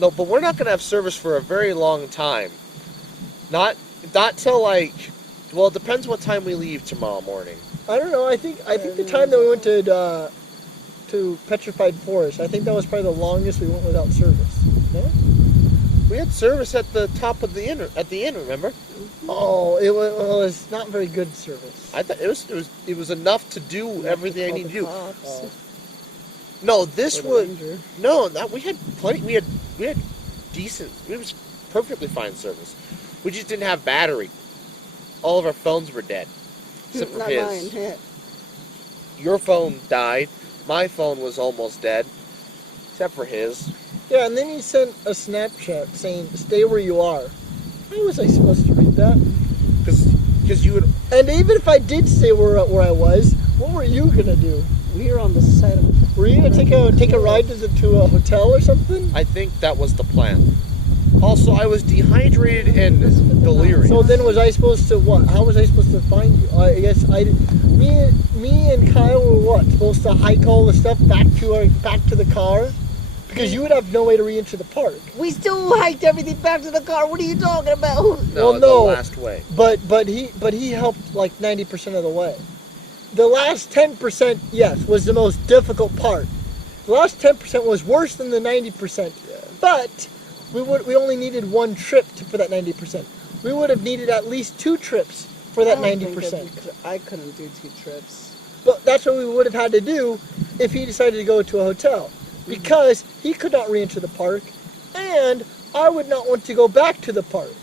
No, but we're not going to have service for a very long time. Not till like, well, it depends what time we leave tomorrow morning. I don't know. I think the time that we went to Petrified Forest, I think that was probably the longest we went without service. No? We had service at the top of the inn. At the inn, remember? Oh, it was not very good service. I thought it was enough to do everything I need to do. Oh. No, this was Ranger. no. That we had plenty. We had decent. It was perfectly fine service. We just didn't have battery. All of our phones were dead, except for Not his. mine. Your phone died. My phone was almost dead, except for his. Yeah, and then he sent a Snapchat saying, "Stay where you are." How was I supposed to read that? Because you would. And even if I did stay where I was, what were you gonna do? We were on the side of. Were you gonna take a ride to a hotel or something? I think that was the plan. Also, I was dehydrated and delirious. So then, was I supposed to what? How was I supposed to find you? I guess I did. Me and Kyle were what? Supposed to hike all the stuff back to the car, because you would have no way to re-enter the park. We still hiked everything back to the car. What are you talking about? No, Well, no. the last way. But he helped like 90% of the way. The last 10%, yes, was the most difficult part. The last 10% was worse than the 90%. Yeah. But we only needed one trip for that 90%. We would have needed at least 2 trips for that 90%. I couldn't do 2 trips. But that's what we would have had to do if he decided to go to a hotel. Because he could not re-enter the park, and I would not want to go back to the park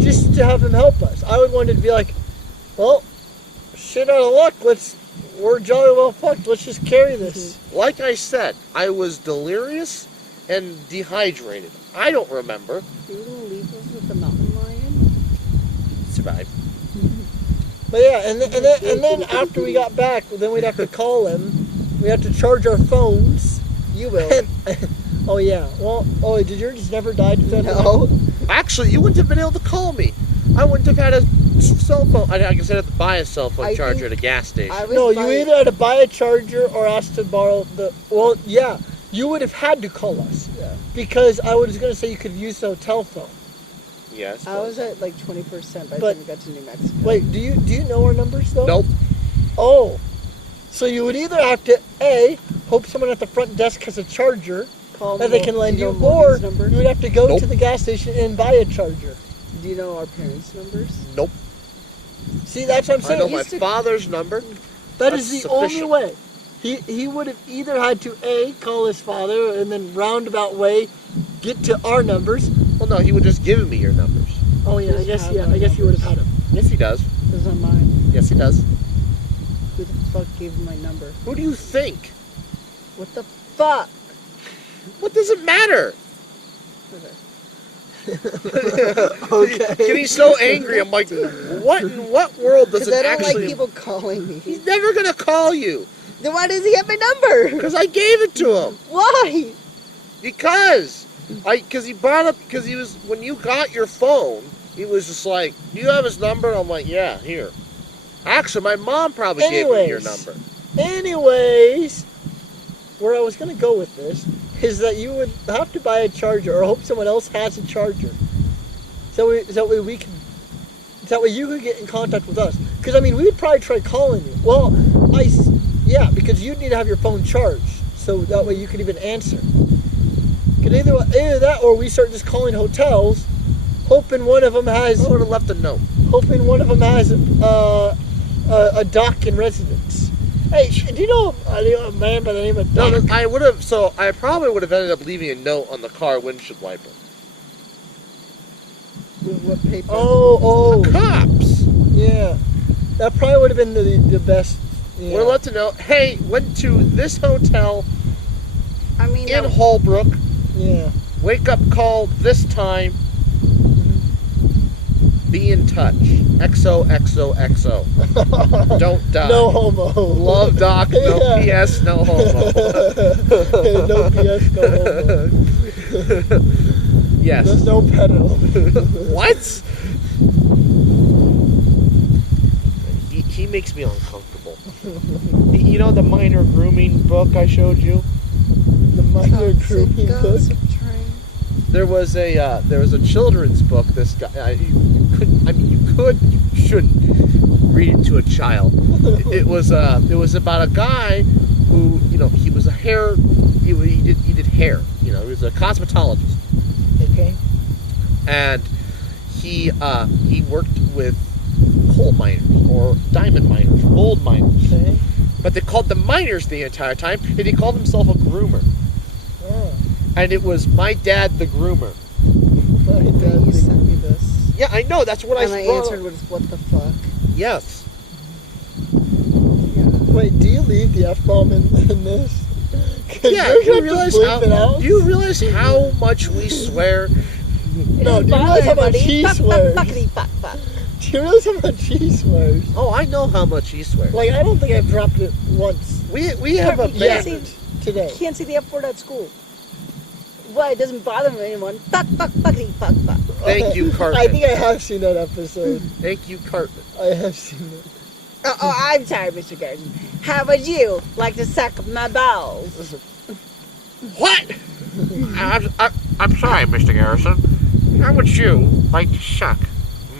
just to have him help us. I would want to be like, well, shit out of luck, we're jolly well fucked, let's just carry this. Like I said, I was delirious and dehydrated. I don't remember. You were gonna leave us with the mountain lion? Survived. But yeah, and then after we got back, then we'd have to call him. We had to charge our phones. You will. Oh yeah. Well, did yours just never die? No. Actually, you wouldn't have been able to call me. I wouldn't have had a cell phone. I guess I'd have to buy a cell phone charger at a gas station. No, you either had to buy a charger or ask to borrow the. Well, yeah, you would have had to call us. Yeah. Because I was going to say you could use the hotel phone. Yes. I was at like 20% by the But- time we got to New Mexico. Wait, do you know our numbers though? Nope. Oh, so you would either have to hope someone at the front desk has a charger Call that they can lend do you, know or Morgan's number? you would have to go Nope. to the gas station and buy a charger. Do you know our parents' numbers? Nope. See, that's what I'm I saying. know my used to- father's number. That That's is the only sufficient. way. He would have either had to call his father and then roundabout way get to our numbers. Well, no, he would just give me your numbers. Oh yeah, I guess you would have had them. Yes, he does. Those are mine. Yes, he does. Who the fuck gave him my number? Who do you think? What the fuck? What does it matter? Okay. Getting so angry, I'm like, what in what world does Because it I don't actually... like people calling me. He's never going to call you. Then why does he have my number? Because I gave it to him. Why? Because he brought up, because he was, when you got your phone, he was just like, do you have his number? I'm like, yeah, here. Actually, my mom probably gave me your number. Anyways, where I was going to go with this is that you would have to buy a charger or hope someone else has a charger. So that way you could get in contact with us. Because, I mean, we would probably try calling you. Well, yeah, because you'd need to have your phone charged. So that way you could even answer. Could either that or we start just calling hotels, hoping one of them has... I would have left a note. Hoping one of them has a dock in residence. Hey, do you know a man by the name of Doc? No, I probably would have ended up leaving a note on the car windshield wiper. With what paper? Oh, The cops! yeah. That probably would have been the best. Yeah. Would have let to know, hey, went to this hotel I mean, in Holbrook, Yeah. wake up call this time, be in touch. XOXOXO. Don't die. No homo. Love Doc, no Yeah. PS, no homo. No PS, no homo. Yes. There's no pedo. What? He makes me uncomfortable. You know the minor grooming book I showed you? The minor Toxic grooming book. gossip train. there was a children's book. This guy, you shouldn't read it to a child. It was about a guy who, he was a hair, he did hair. He was a cosmetologist. Okay. And he worked with coal miners or diamond miners, gold miners. Okay. But they called them miners the entire time, and he called himself a groomer. Oh. And it was my dad, the groomer. My dad, You sent me this. Yeah, I know. That's what And I I wrote. answered with, what the fuck? Yes. Wait, do you leave the F-bomb in this? 'Cause Yeah. you're Do you gonna realize bleep it out? do you realize how much we swear? No, do you realize how much he swears? Fuckity fuck fuck. Do you realize how much he swears? Oh, I know how much he swears. Like, I don't think I've dropped it once We have a You yet can't band. see- today. Can't see the F word at school. Why? It doesn't bother anyone. Fuckity fuck fuck. Thank you, Cartman. I think I have seen that episode. Thank you, Cartman. I have seen it. Oh, I'm sorry, Mr. Garrison. How would you like to suck my balls? What? I'm sorry, Mr. Garrison. How would you like to suck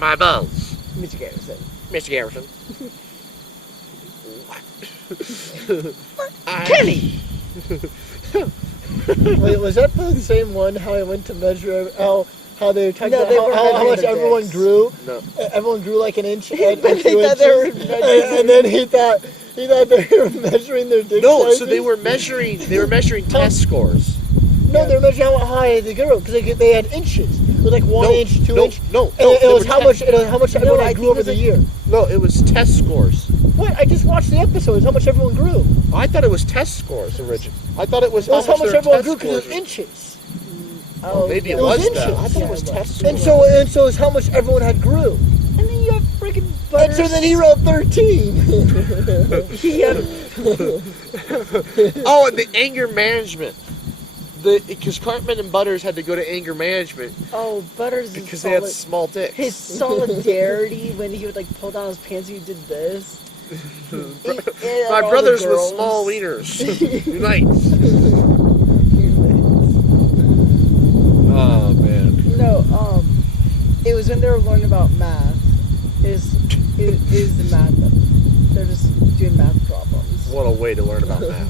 my balls, Mr. Garrison. Mr. Garrison? What? Kenny! Wait, was that the same one? How I went to measure how they were talking No, about they were how measuring much their everyone dicks. grew? No. Everyone grew like an inch and But they 2 thought they were inches. measuring- And then he thought they were measuring their dick No, sizes. so they were measuring test scores. No, they were measuring how high they grew because they had inches. It was like 1 No, inch, 2 no, inch. no, And no, it they was were how much everyone I grew think over it the was year. No, it was test scores. What? I just watched the episode. It's how much everyone grew. I thought it was test scores originally. I thought it was It was how much their everyone test grew because it was scores were. inches. Oh, maybe it It was was that. inches. I thought it was Yeah, test And scores. so it's how much everyone had grew. And then you have freaking And butters. so then he wrote 13. Oh, and the anger management. Because Cartman and Butters had to go to anger management Oh, Butters is because they had solid. small dicks. His solidarity when he would like pull down his pants and he did this. My brothers with small wieners. Unite. Oh man. No, it was when they were learning about math. Is the math? They're just doing math problems. What a way to learn about math.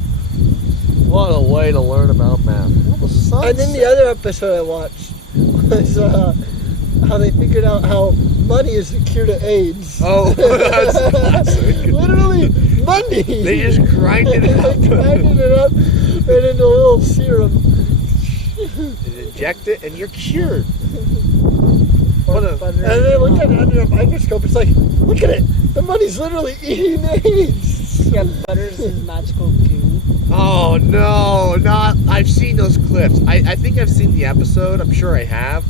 What a way to learn about math. Well, the sun's And then the other episode I watched was how they figured out how money is the cure to AIDS. Oh, that's classic. Literally, money. They just grinded it up. They grinded it up right into a little serum. And inject it, and you're cured. Or What a- butter. And they looked at it under a microscope. It's like, look at it. The money's literally eating AIDS. Yeah, Butters is magical goo. Oh no, not! I've seen those clips. I think I've seen the episode. I'm sure I have,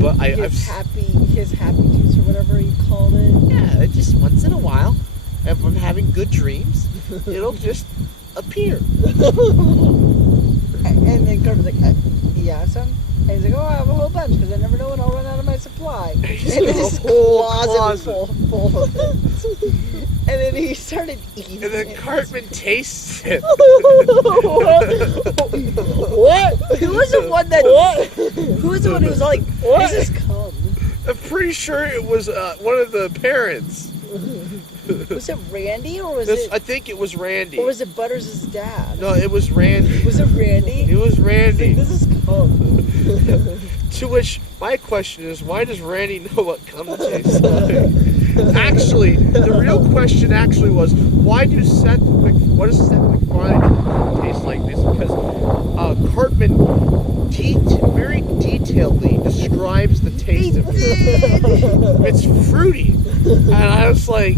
but I've his happy juice or whatever he called it. yeah. Just once in a while, if I'm having good dreams, it'll just appear. And then Kurt was like, "You have some?" And he's like, "Oh, I have a whole bunch because I never know when I'll run out of my supply." And He's then got a his whole closet closet. full of it. And then he started eating. And then it. Cartman tastes it. What? Who was the one that? What? Who was the one who was like, What? "This is cum"? I'm pretty sure it was one of the parents. Was it Randy or was I it? think it was Randy. Or was it Butters' dad? No, it was Randy. Was it Randy? It was He's like, Randy. this is cum. To which my question is, why does Randy know what cum tastes like? Actually, the real question actually was, what does Seth MacFarlane taste like? This because Cartman very detailedly describes the taste of it. It's fruity, and I was like,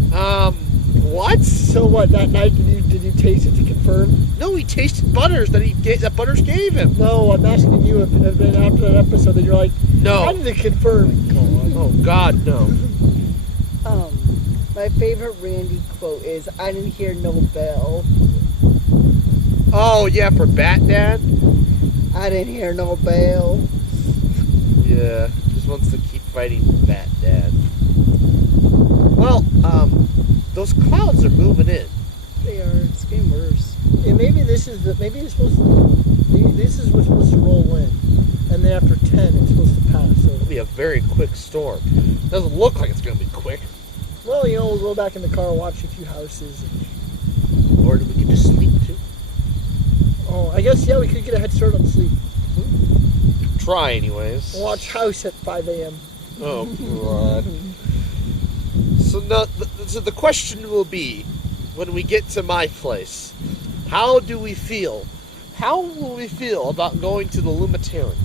what? So what? That night did you taste it to confirm? No, he tasted Butters that Butters gave him. No, I'm asking you if then after that episode that you're like, No. how did it confirm? Oh God, no. My favorite Randy quote is, "I didn't hear no bell. Oh yeah, for Bat Dad. I didn't hear no bell." Yeah, just wants to keep fighting Bat Dad. Well, those clouds are moving in. They are. It's getting worse. And maybe this is what's supposed to roll in. and then after 10, it's supposed to pass. So, It'll be a very quick storm. Doesn't look like it's going to be quick. well, we'll go back in the car, watch a few houses. Or we could just sleep too. Oh, I guess, we could get a head start on sleep. Try anyways. Watch House at 5 a.m. Oh, God. So the question will be, when we get to my place, how do we feel? How will we feel about going to the Lumitarium?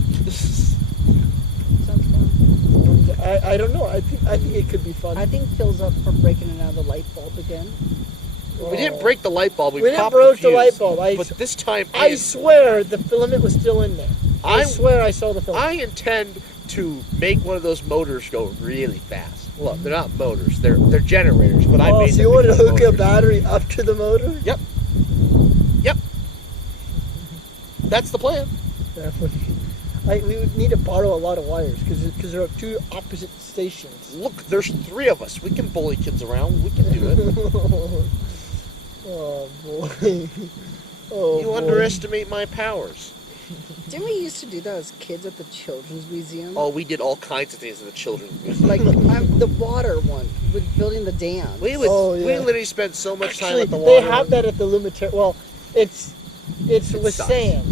Sounds fun. I don't know. I think it could be fun. I think Phil's up for breaking another light bulb again. We didn't break the light bulb. We didn't popped break the fuse. light bulb. But this time, I swear the filament was still in there. I I'm- swear I saw the filament. I intend to make one of those motors go really fast. Look, they're not motors. They're generators. But I made so them you want to become hook a motors. battery up to the motor? Yep. That's the plan. We would need to borrow a lot of wires because there are two opposite stations. Look, there's 3 of us. We can bully kids around. We can do it. Oh boy! Oh, You boy. underestimate my powers. Didn't we used to do that as kids at the Children's Museum? Oh, we did all kinds of things in the children's museum. Like the water one with building the dam. We Oh, yeah. literally spent so much time Actually, at the they water. have that at the Lumitarium. Well, it's with sucks. sand.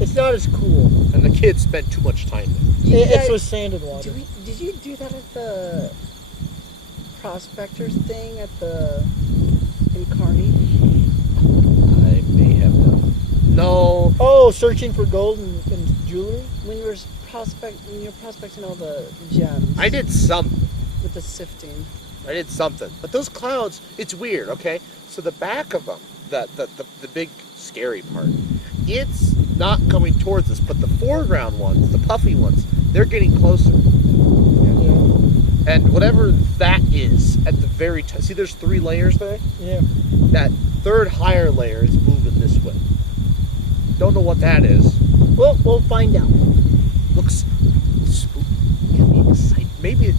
It's not as cool. And the kids spent too much time there. You It's guys- with sand and water. Did you do that at the prospectors thing in Kearney? I may have done. No. Oh, searching for gold and jewelry. When you were prospecting all the gems. I did something. With the sifting. I did something. But those clouds, it's weird, okay? So the back of them, the big scary part, it's not coming towards us, but the foreground ones, the puffy ones, they're getting closer. Yeah. And whatever that is at the very top, see there's 3 layers there? Yeah. That 3rd higher layer is moving this way. Don't know what that is. Well, we'll find out. Looks spooky. Can be exciting. Maybe it,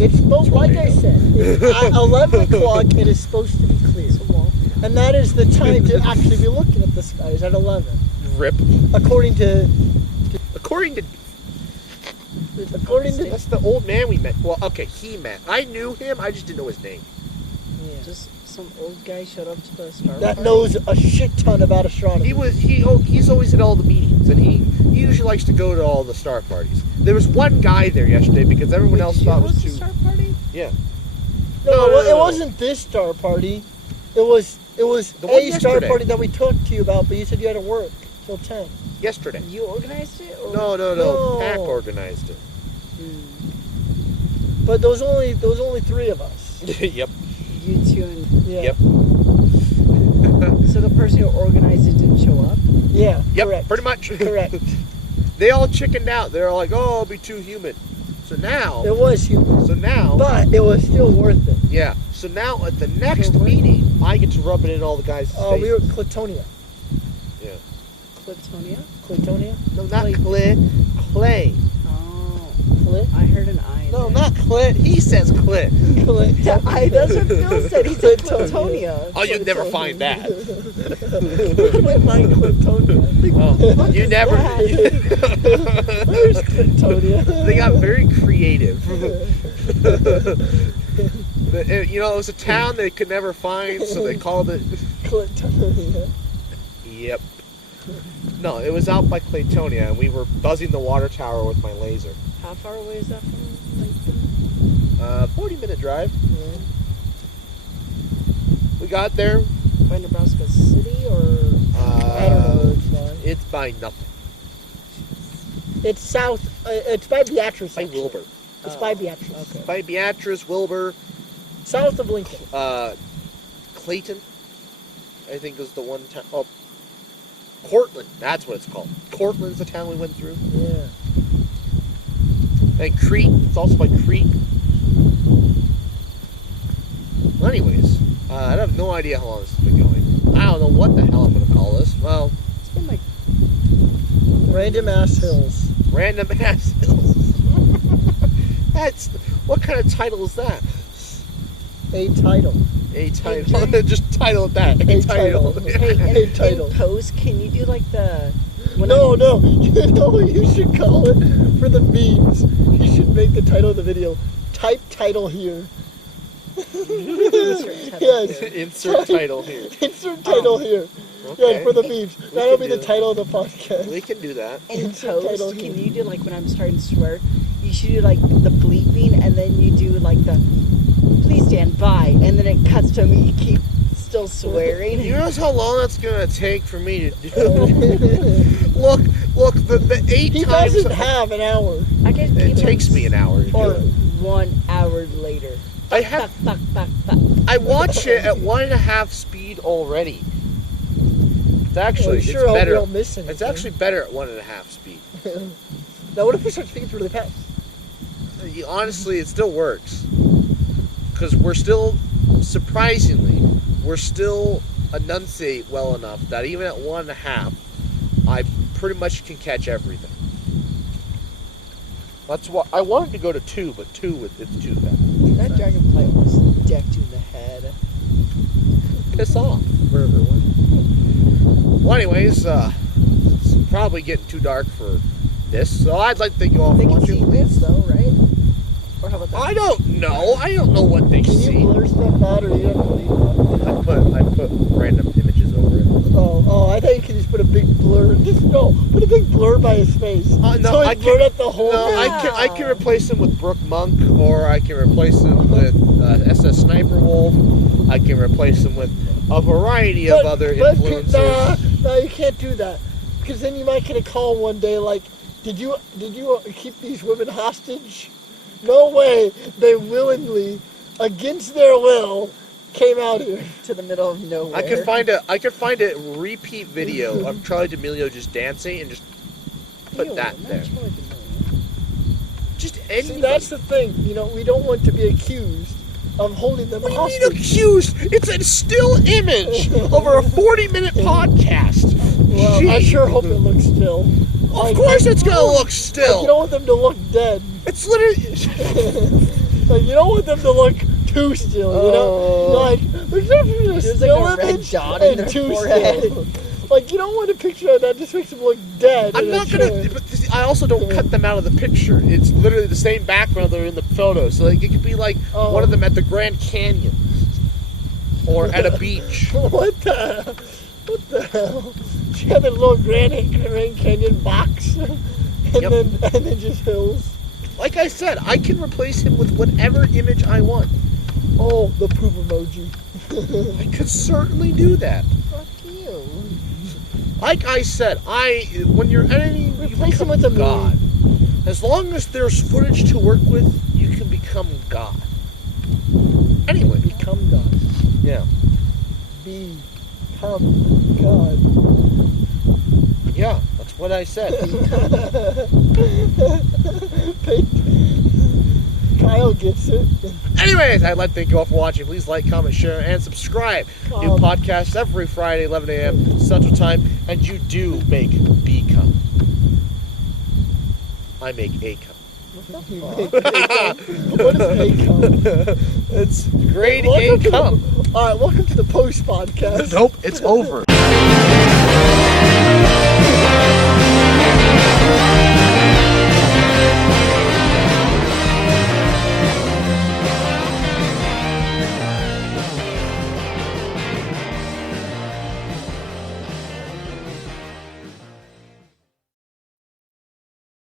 It's supposed, like I tornado. said, at 11 o'clock it is supposed to be clear. And that is the time to actually be looking at the skies, at 11. rip. According to According to According to that's the old man we met. Well, okay, he met. I knew him. I just didn't know his name. yeah, Just some old guy showed up to the star that party. knows a shit ton about astronomy. He's always at all the meetings, and he usually likes to go to all the star parties. There was one guy there yesterday because everyone else Did you thought it was host a too. star party? Yeah. No, it no. wasn't this star party. It was The one a star yesterday. party that we talked to you about, but you said you had to work till 10. Yesterday. You organized it? Or? No. No. Pack organized it. Mm, But there was only 3 of us. Yep. you two and Yeah. Yep. so the person who organized it didn't show up. Yeah. Yep. Correct. Pretty much. Correct. They all chickened out. They're all like, "Oh, it'll be too humid." So now. It was human, So now. but it was still worth it. Yeah. So now at the next meeting, I get to rub it in all the guys' faces. We were at Clatonia. Yeah. Clatonia? Clatonia? No, not Clay. Clay. Oh, Clit? I heard an I. in No, there. not Clit. He says Clit. Yeah, that's what Phil said. He said Clatonia. Clatonia. Oh, you'd never find that. I find Clatonia. Oh, you never. Where's Clatonia? They got very creative. You know, it was a town they could never find, so they called it. Clatonia. Yep. No, it was out by Claytonia, and we were buzzing the water tower with my laser. How far away is that from Lincoln? 40-minute drive. Yeah. We got there. By Nebraska City or? I don't know where it's by. It's by nothing. It's south. It's by Beatrice. By actually. Wilbur. It's by Beatrice. Okay. By Beatrice, Wilbur, South of Lincoln. Clayton, I think was the one town. Oh, Cortland. That's what it's called. Cortland's the town we went through. Yeah. And Crete. It's also by Crete. Well, anyways, I have no idea how long this has been going. I don't know what the hell I'm going to call this. Well, It's been like Random ass hills. random ass hills. That's what kind of title is that? A title. A title. Jim. Just title it that. A A title. title. Hey, Hey, in title. post, can you do like the No. You know what you should call it for the memes? You should make the title of the video. Type title here. Yes. Insert title here. Insert title here. Okay. Yeah, for the memes. We That'll can be the do that. title of the podcast. We can do that. In Insert title post, can here. you do like when I'm starting to swear? You should do like the bleeping, and then you do like the please stand by, and then it cuts to me keep still swearing. You know how long that's gonna take for me to do? look, the 8 He times. doesn't have an hour. I can It keep takes me an hour to do Or it. 1 hour later. I have. Fuck. I watch it at 1.5 speed already. It's actually Well, sure, it's hope better. we don't miss anything. It's actually better at 1.5 speed. Now, what if we start speaking really fast? Honestly, it still works because we're still enunciate well enough that even at 1.5, I pretty much can catch everything. That's why I wanted to go to 2, but 2 it's too fast. That dragonfly almost decked you in the head. Piss off, wherever it went. Well, anyways, it's probably getting too dark for this, so I'd like to thank you all for They can see watching. this though, right? Or how about that? I don't know. I don't know what they Can you see. blur stuff out, or you have to leave it? I put random images over it. Oh, I thought you could just put a big blur. Put a big blur by his face. No, so I he blurred can. up the whole. No, I can replace him with Brooke Monk, or I can replace him with SS Sniper Wolf. I can replace him with a variety of other influencers. No, you can't do that, because then you might get a call one day like, did you keep these women hostage? No way. They willingly, against their will, came out here. To the middle of nowhere. I could find a repeat video of Charlie D'Amelio just dancing and just put Ew, that not there. Charlie D'Amelio. Just See, anybody. that's the thing. We don't want to be accused of holding them What do you hostage. mean accused? It's a still image over a 40-minute podcast. Well, I Gee. sure hope it looks still. Of course it's gonna look Like, still. you don't want them to look dead. It's literally. Like, you don't want them to look too still, you know? Like, there's definitely a There's still like a red image dot in and their too forehead. still. Like, you don't want a picture that just makes them look dead. I'm in a not gonna. chair. But see, I also don't cut them out of the picture. It's literally the same background they're in the photo. So like, it could be like Oh. one of them at the Grand Canyon or at a beach. What the hell? She had a little Grand Canyon box, and Yep. then just hills. Like I said, I can replace him with whatever image I want. Oh, the poop emoji. I could certainly do that. Fuck you. Like I said, when you're editing, you Replace him become with a God. As long as there's footage to work with, you can become God. Anyway, Become God. yeah, Become God. yeah, that's what I said. Kyle gets it. Anyways, I'd like to thank you all for watching. Please like, comment, share, and subscribe. New podcasts every Friday, 11 a.m. Central Time, and you do make B come. I make A come. You make income. What is income? It's great Welcome to income. All right, welcome to the post podcast. Nope, it's over.